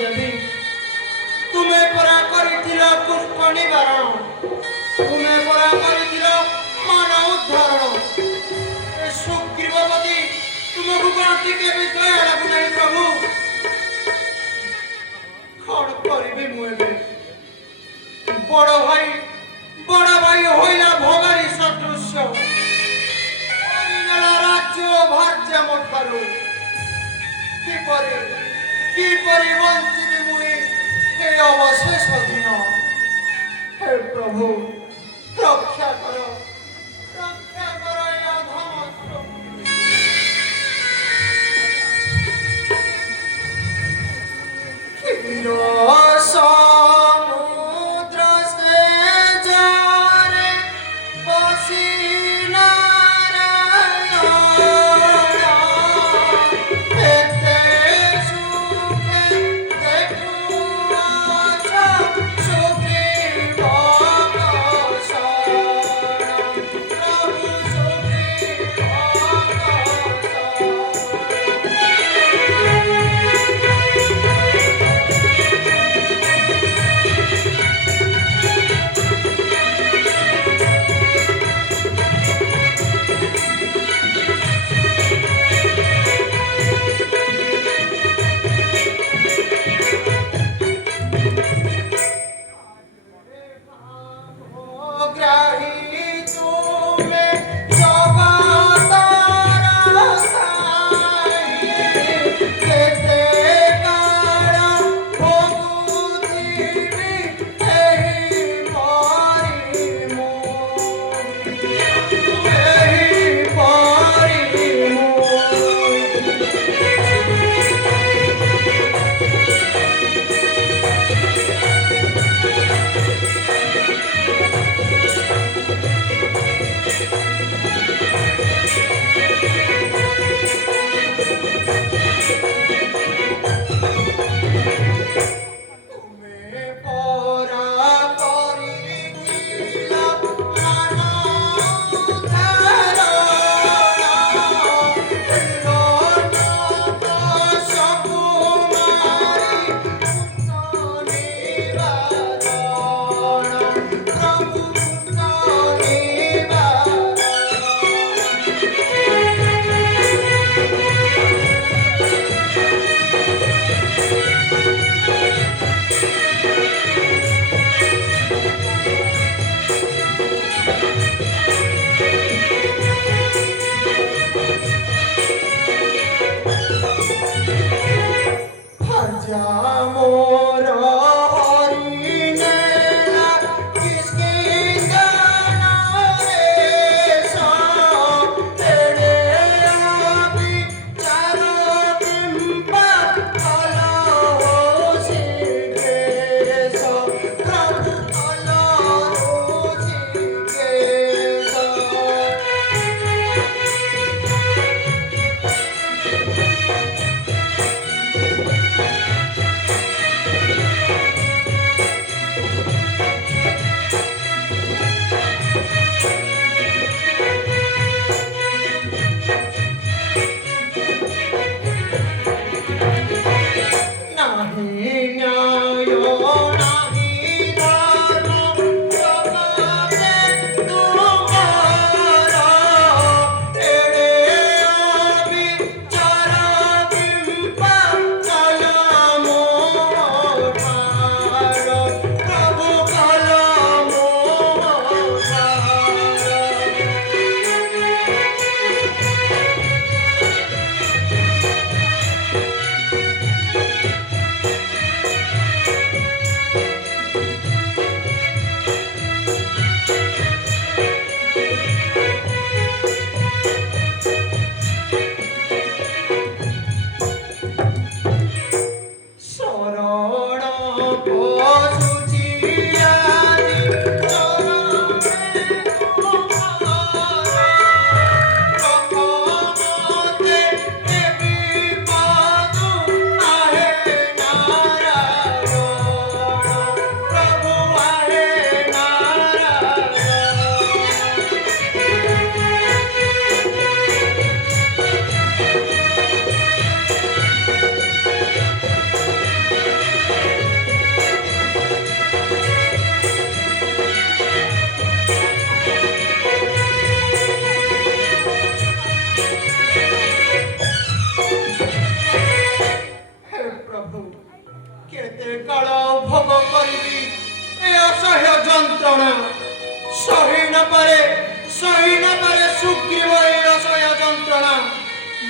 ଦେବୀ ତୁମେ ପରା କରିଥିଲ କୁଷ୍ଠ ନିବାରଣ, ତୁମେ ପରା କରିଥିଲ ମାନ ଉଦ୍ଧାରଣ। ଏ ସୁଗ୍ରୀବପତି ତୁମକୁ କଣ ଟିକେ ବି ଦୟା ଲାଗୁନାହିଁ ପ୍ରଭୁ? କଣ କରିବି ମୁଁ ଏବେ? ବଡ଼ ଭାଇ ହୋଇଲା ଭଗାରୀ ସଦୃଶ୍ୟ, ରାଜ୍ୟ ଭାର୍ଯ୍ୟ ମଠାରୁ କିପରି ବଞ୍ଚିବି ମୁଇଁ ଏ ଅବଶେଷ ଦିନ? ହେ ପ୍ରଭୁ ରକ୍ଷା କର ଏ ଅଧମ। সমুদ্র সে যারে বসি নারায়ণ, এতে সুখে দেখুয়াছ সুগ্রীব বসন।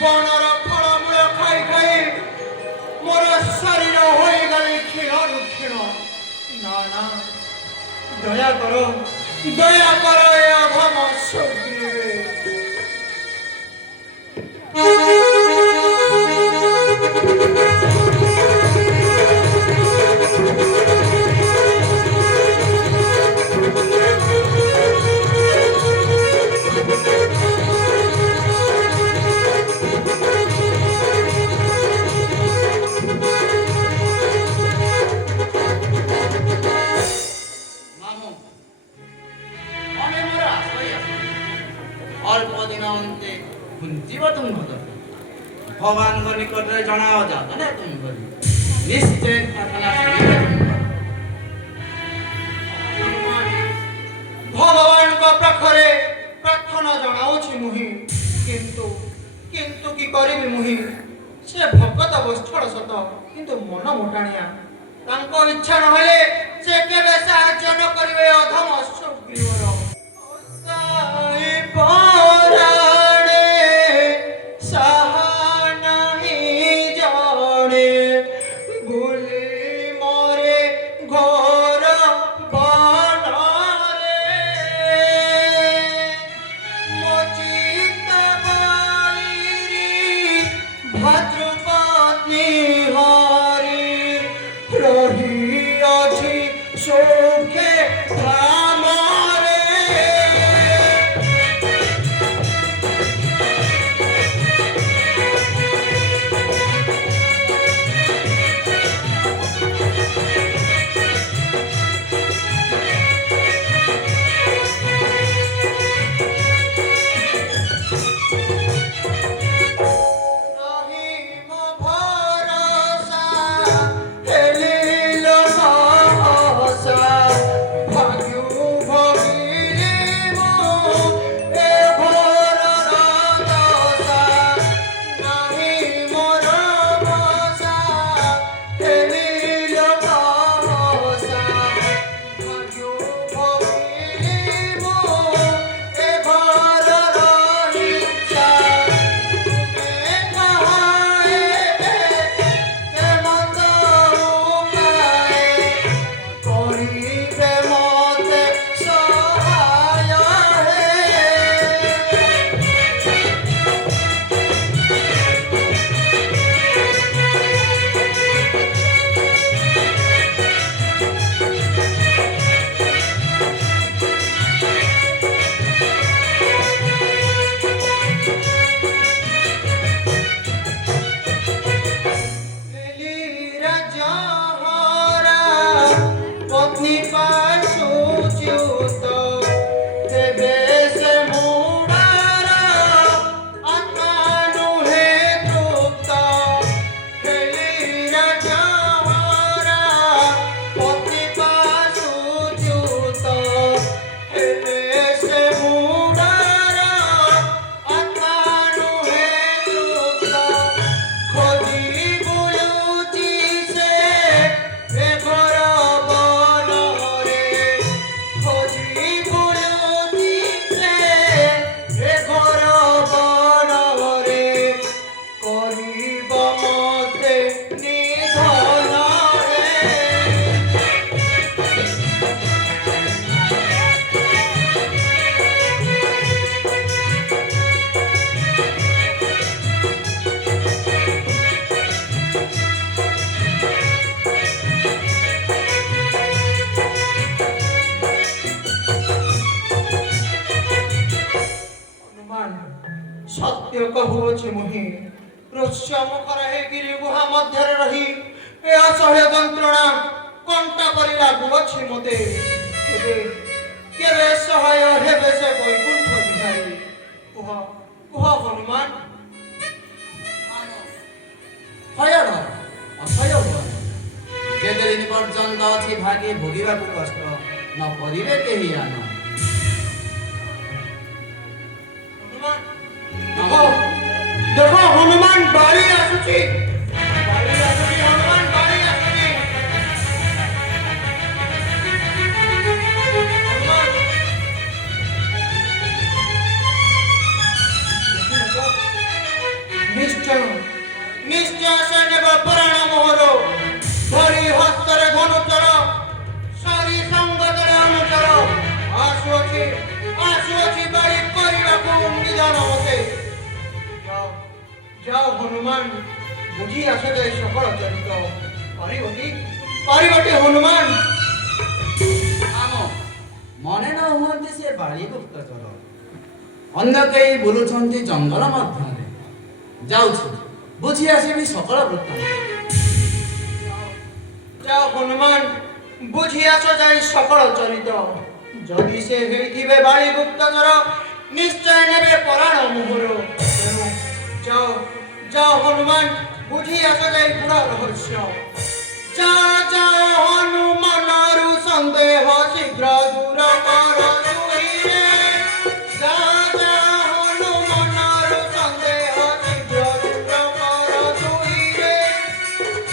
বনর ফলমূল খাই খাই মোর শরীর হয়ে গেলে ক্ষীণ রুক্ষীণ। না না, দয়া করো এ অধম সুগ্রীবে। অল্প দিন অন্তে জীব তুমি হত ভগবানଙ୍କ ନିକଟରେ ଜଣାଅ ଯାତନା তুমি କରି ନିଶ୍ଚୟ ପ୍ରାର୍ଥନା ଭଗବାନଙ୍କ ପାଖରେ ପ୍ରାର୍ଥନା ଜଣାଉଛି ମୁହିଁ, କିନ୍ତୁ କିନ୍ତୁ କି କରିବି ମୁହିଁ? ସେ ଭଗତ ବତ୍ସଳ ସତ, କିନ୍ତୁ ମନ ମୋଟାଣିଆ। ତାଙ୍କ ଇଚ୍ଛା ନହେଲେ ସେ କେବେ ସାହାଯ୍ୟ ନ କରିବେ ଅଧମ ସୁଗ୍ରୀବର। ସାଇ ପରାଣେ ସାହା ନାହିଁ ଜଣେ, ଭୁଲି ମରେ ଘୋର ବନରେ। ମୋ ଚିତ୍ତ ବାଇରି ଭାତୃପତ୍ନୀ ହରି, ରହିଅଛି ସୁଖେ ଧାମରେ। ନାହିଁ ମୋ ଭରସା, ହେଲିଲ ସହସା, ଭାଗ୍ୟୁ ଭଗିଲି ମୁଁ ଏ ଘୋରର ଦଶା। ନାହିଁ ମୋର ଭରସା, ହେଲିଲ ସହସା, ଭାଗ୍ୟୁ ଭଗିଲି ମୁଁ ଏ ଘୋରର ହିଂସା। କରିବେ ମତେ ସହାୟ ହେ। পত্নী পাশুচ্যুত, তেবে সে মুড়ার আত্মা নুহে তৃপ্ত। হেলি রাজা হরা পত্নী পাশুচ্যুত, তেবে সে মুড়ার আত্মা নুহে তৃপ্ত। খোঁজি বুলুচি সে এ ঘর বନରେ, খোঁজি বুলুচি সে এ ঘর বନରେ। କରିବ ମତେ ନିଧନରେ। ହନୁମାନ, ସତ୍ୟ କହୁଅଛି ମୁହିଁ। ଋଷ୍ୟ ମୁଖର ହେଇକିରି ଗୁହା ମଧ୍ୟରେ ରହି ଏ ଅସହ୍ୟ ଯନ୍ତ୍ରଣା କଣ୍ଟା ପରି ଲାଗୁଅଛି ମୋତେ। କେବେ କେବେ ସହାୟ ହେବେ ସେ ବୈକୁଣ୍ଠ ବିହାରୀ? କୁହ କୁହ ହନୁମାନ। ଭୟ ଡର ଅସହ୍ୟ ହୁଅ ଯେତେ ଦିନ ପର୍ଯ୍ୟନ୍ତ ଅଛି ଭାଗି ଭୋଗିବାକୁ କଷ୍ଟ ନ କରିବେ କେହି ଆନ। ହନୁମାନ, ଦେଖ ଦେଖ ହନୁମାନ ବାଳି ଆସୁଛି, ବାଳି ଆସୁଛି, ହନୁମାନ ବାଳି ଆସୁଛି। ହନୁମାନ, ନିଶ୍ଚୟ ସେ ନେବ ପରାଣ ମୋହର ଧରି ହସ୍ତରେ ଧନୁଚର ସରି ସଙ୍ଗତରେ ଅନୁଚର ଆସୁଅଛି ବାଡ଼ି କରିବାକୁ ନିଧନ ମତେ ଯାଅ ହନୁମାନ ବୁଝି ଆସ ଯାଇ ସକଳ ଚରିତ ପାରିବଟି ହନୁମାନ ଆମ ମନେ ନ ହୁଅନ୍ତି ସେ ବାଳି ଗୁପ୍ତଚର ଅନ୍ୟ କେହି ବୁଲୁଛନ୍ତି ଜଙ୍ଗଲ ମଧ୍ୟରେ ଯାଉଛି ବୁଝି ଆସିବି ସକଳ ବୃତ୍ତାନ୍ତ ଯାଅ ହନୁମାନ ବୁଝି ଆସ ଯାଇ ସକଳ ଚରିତ ଯଦି ସେ ହେଇଥିବେ ବାଳି ଗୁପ୍ତଚର ନିଶ୍ଚୟ ନେବେ ପରାଣ ମୋହର ତେଣୁ ଯାଅ ହନୁମାନ ବୁଝି ଆସ ଯାଇ ପୁରା ରହସ୍ୟ ଯାଅ ହନୁମାନରୁ ସନ୍ଦେହ ଶୀଘ୍ର ଦୂର କର ସୁଇରେ ଯାଅ ହନୁମାନରୁ ସନ୍ଦେହ ଶୀଘ୍ର ଦୂର କର ସୁଇରେ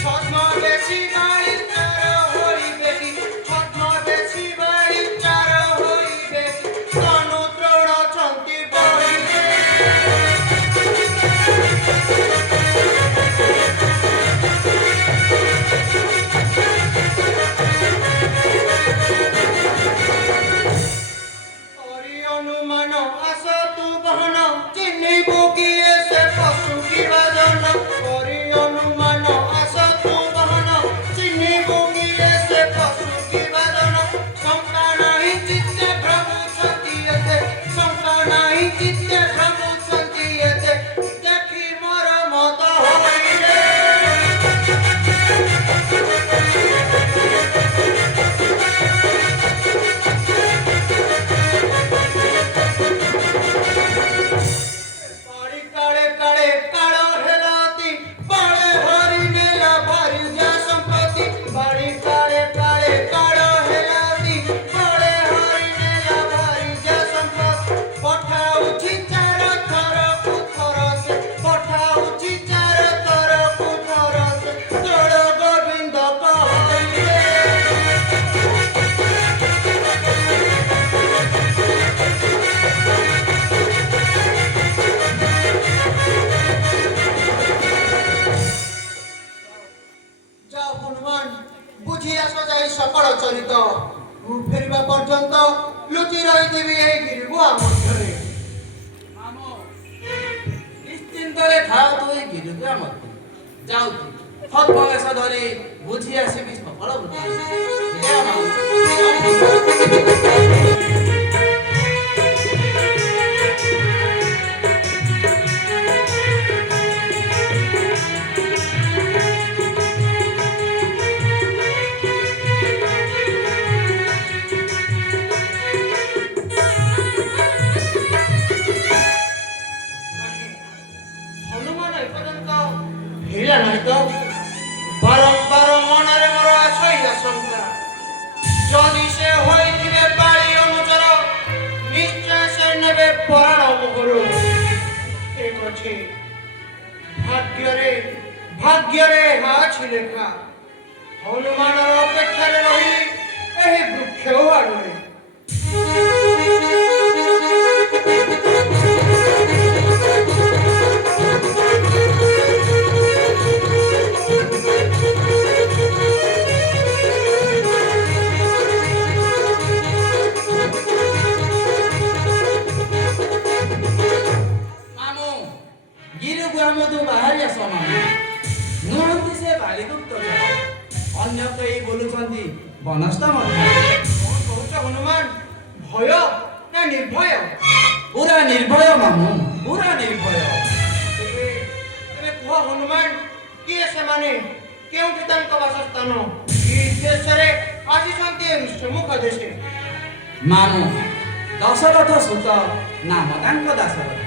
ଛଦ୍ମ ବେଶୀ ବାଳି ଚାର ହୋଇବେ କି ଛଦ୍ମ ବେଶୀ ବାଳି ଚାର ହୋଇବେ ତନୁ ତ୍ରୋଣ ଛନ୍ତି ବହିବେ हरि अनुमान आस तू बहन चिन्हिबु किए से पशु की वजन हरि अनुमान आस तू बहन चिन्हिबु किए से पशु की वजन शंका नहीं चित्ते प्रभु छतियते शंका नहीं चित्ते प्रभु छतियते देखी मोर मत होइरे पाड़ी काले काले कालो हेलाती बाड़े हरी नेला भारी जा संपत्ति बाड़ी काले काले कालो हेलाती बाड़े हरी नेला भारी जा संपत्ति पठाउछि चार थर कुथर से पठाउछि चार थर कुथर से तोड़ गोविंद कहइले যাও হনুমান বুঝি আস যাই সকল চরিত ମୁଁ ଫେରିବା ପର୍ଯ୍ୟନ୍ତ ଲୁଚି ରହିଥିବି ଏହି ଗିରିଗୁଆ ମଧ୍ୟରେ ଆମ ନିଶ୍ଚିନ୍ତରେ ଥାଉ ତୁ ଏ ଗିରିଗୁଆ ମଧ୍ୟ ଯାଉଛି ଛଦ୍ମବେଶ ଧରି ବୁଝି ଆସିବି ସକଳ ବୃତ୍ତାନ୍ତ ଜୟ ମା। ହନୁମାନ ଏପର୍ଯ୍ୟନ୍ତ ଫେରିଲା ନାହିଁ ତ ବାରମ୍ବାର ମନରେ ମୋର ଆଶୟ ଆଶଙ୍କା ଯଦି ସେ ହୋଇଥିବେ ବାଳି ଅନୁଚର ନିଶ୍ଚୟ ସେ ନେବେ ପରାଣ ମୋହର ଠିକ ଅଛି ଭାଗ୍ୟରେ ଏହା ଅଛି ଲେଖା ହନୁମାନର ଅପେକ୍ଷାରେ ରହିଲି ଏହି ବୃକ୍ଷ ଆଡ଼ରେ ମାମୁଁ ଗିରିଗୁଆ ମଧୁ ବାହାରି ଆସ ମାମୁଁ ନୁହନ୍ତି ସେ ବାଳି ଗୁପ୍ତଚର ଅନ୍ୟ କେହି ବୁଲୁଛନ୍ତି ବନସ୍ଥ ମଧ୍ୟରେ କଣ କହୁଛ ହନୁମାନ ଭୟ ନା ନିର୍ଭୟ ପୁରା ନିର୍ଭୟ ମାମୁଁ ପୁରା ନିର୍ଭୟ ତେବେ କୁହ ହନୁମାନ କିଏ ସେମାନେ କେଉଁଠି ତାଙ୍କ ବାସସ୍ଥାନ କି ଦେଶରେ ଆସିଛନ୍ତି ଏ ଋଷ୍ୟମୁଖ ଦେଶେ ମାମୁଁ ଦଶରଥ ସୁତ ନାମ ତାଙ୍କ ଦାଶରଥ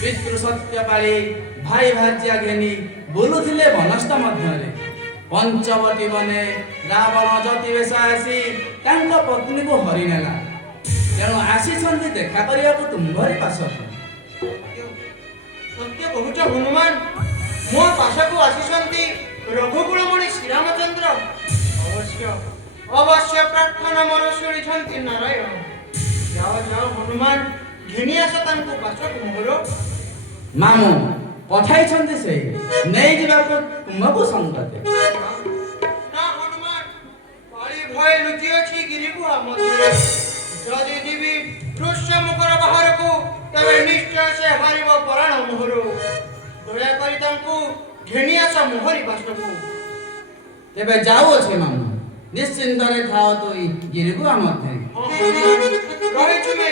ପିତୃ ସତ୍ୟ ପାଳି ଭାଇ ଭାର୍ଯ୍ୟା ଘେନି ବୁଲୁଥିଲେ ବନସ୍ଥ ମଧ୍ୟରେ ପଞ୍ଚବଟୀ ବନେ ରାବଣ ଯତି ବେଶ ଆସି ତାଙ୍କ ପତ୍ନୀକୁ ହରିନେଲା ତେଣୁ ଆସିଛନ୍ତି ଦେଖା କରିବାକୁ ତୁମ୍ଭରି ପାଶକୁ ସତ୍ୟ କହୁଛ ହନୁମାନ ମୋ ପାଶକୁ ଆସିଛନ୍ତି ରଘୁକୁଳମଣି ଶ୍ରୀରାମଚନ୍ଦ୍ର ଅବଶ୍ୟ ପ୍ରାର୍ଥନା ମୋର ଶୁଣିଛନ୍ତି ନାରାୟଣ ଯାଅ ହନୁମାନ ଘେନି ଆସ ତାଙ୍କୁ ପାଶକୁ ମୋର ମାମୁଁ ପଠାଇଛନ୍ତି ସେଇ ନେଇଯିବାକୁ ତୁମକୁ ସଙ୍ଗତେ। ନା ହନୁମାନ, କାଳି ଭୟ ଲୁଚି ଅଛି ଗିରିଗୁହା ମଧ୍ୟରେ। ଯଦି ଯିବି ଋଷ୍ୟମୁଖର ବାହାରକୁ, ତେବେ ନିଶ୍ଚୟ ସେ ହାରିବ ପରାଣ ମୋହରୁ। ଦୟାକରି ତାଙ୍କୁ ଘେନି ଆସ ମୋହରି ପାଶକୁ। ତେବେ ଯାଉଅଛି ମାମୁଁ, ନିଶ୍ଚିନ୍ତରେ ଥାଅ ତୁଇ ଗିରିଗୁହା ମଧ୍ୟରେ। ରହିଛୁ ମେ